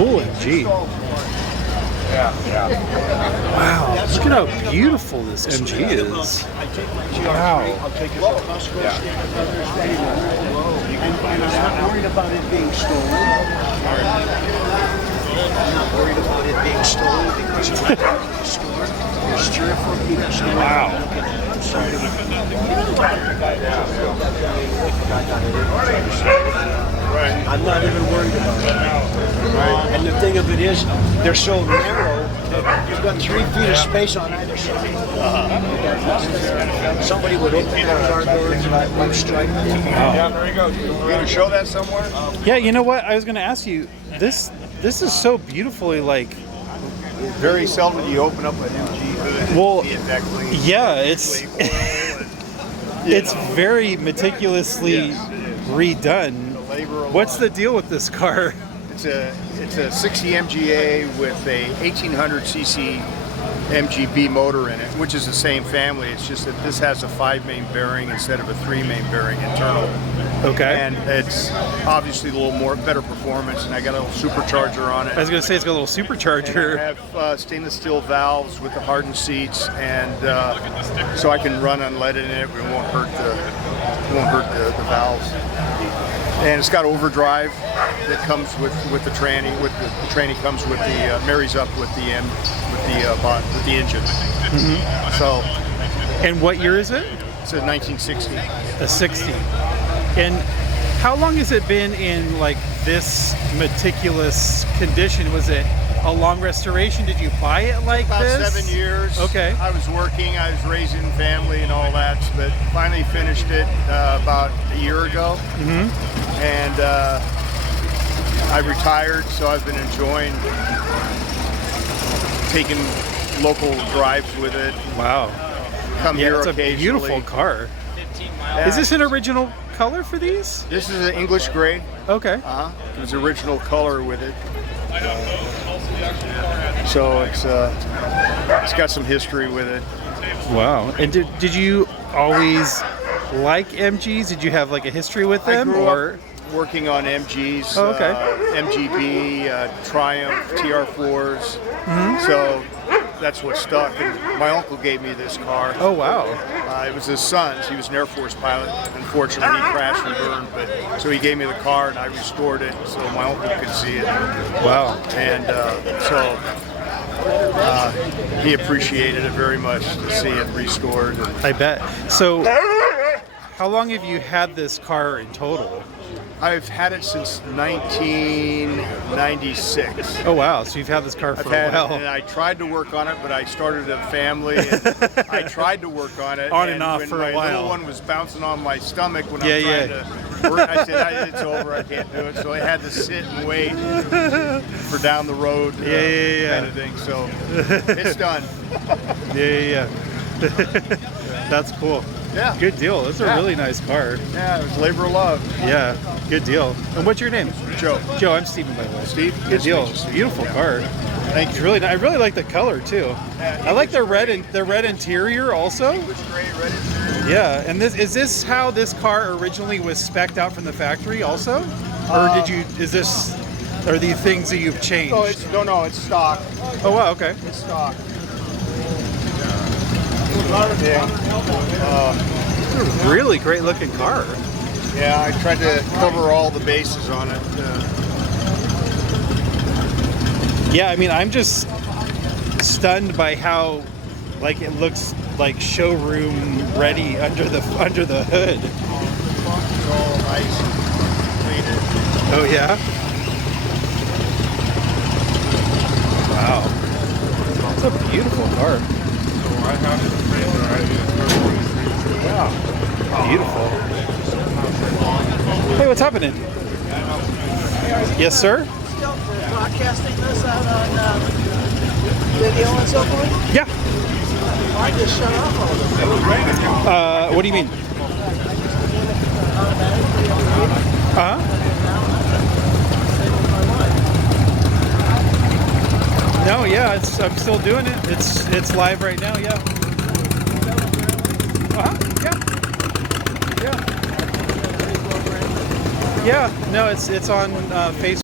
Cool MG. Wow, look at how beautiful this MG is. Wow. And I'm not worried about it being stolen. I'm not worried about it being stolen because when I go to the store, there's 3 or 4 people standing Wow. looking at it. So, I'm not even worried about it. And the thing of it is, they're so narrow that you've got 3 feet of space on either side. Somebody would open their car doors and I would strike them. Yeah, there you go. You gonna show that somewhere? Yeah, you know what? I was going to ask you, this is so beautifully like, Very seldom do you open up an MG hood. well, See it exactly. yeah, it's very meticulously redone. What's the deal with this car? It's a 60 MGA with a 1800cc MGB motor in it, which is the same family. It's just that this has a 5-main bearing instead of a 3-main bearing internal. Okay. And it's obviously a little more better performance, and I got a little supercharger on it. I was going to say it's got a little And supercharger. I have stainless steel valves with the hardened seats, and so I can run unleaded in it. It won't hurt the valves. And it's got overdrive that comes with the tranny. The tranny comes with the marries up with the engine. Mm-hmm. So And what year is it? it's a 1960. A 60. And how long has it been in like this meticulous condition? Was it a long restoration? Did you buy it like About this? 7 years. Okay. I was working, I was raising family and all that, but finally finished it about a year ago. Mm-hmm. And I retired, so I've been enjoying taking local drives with it. Wow. Come Yeah, here it's a occasionally. beautiful car. Yeah. Is this an original color for these? This is an English gray. Okay. It was original color with it. So it's got some history with it. Wow. And did you always like MGs? Did you have like a history with them? I grew or up working on MGs, Oh, okay. MGB, Triumph, TR4s. Mm-hmm. So that's what stuck. And my uncle gave me this car. Oh wow. It was his son's. He was an Air Force pilot. Unfortunately, he crashed and burned. But so he gave me the car, and I restored it so my uncle could see it. Wow. And so he appreciated it very much to see it restored. I bet. So how long have you had this car in total? I've had it since 1996. Oh wow, so you've had this car for a while. And I tried to work on it, but I started a family, and I tried to work on it. On and off for a when my while. little one was bouncing on my stomach when Yeah, I'm trying yeah. to work, I said, it's over, I can't do it. So I had to sit and wait for down the road Yeah. kind of thing. So it's done. Yeah. That's cool. Yeah. Good deal. This is a really nice car. Yeah, it was labor of love. Yeah, good deal. And what's your name? Joe. Joe, I'm Steven, by the way. Steve? Good Nice to deal. meet you, Steve. Beautiful car. Thank It's you. really nice. I really like the color too. I like the red interior also. English gray, red interior. Yeah, and is this how this car originally was spec'd out from the factory also? Or are these things that you've changed? No, it's stock. Oh wow, okay. It's stock. Yeah. Really great looking car. Yeah, I tried to cover all the bases on it. Yeah, I mean, I'm just stunned by how like it looks like showroom ready under the hood. It's all nice and cleaner. Oh yeah. Wow. It's a beautiful car. Wow. Beautiful. Hey, what's happening? Yes, sir? Still broadcasting this out on video and so forth? Yeah. I just shut off all of it. What do you mean? No, yeah, I'm still doing it. It's live right now, yeah. Yeah. Yeah. No, it's on Facebook.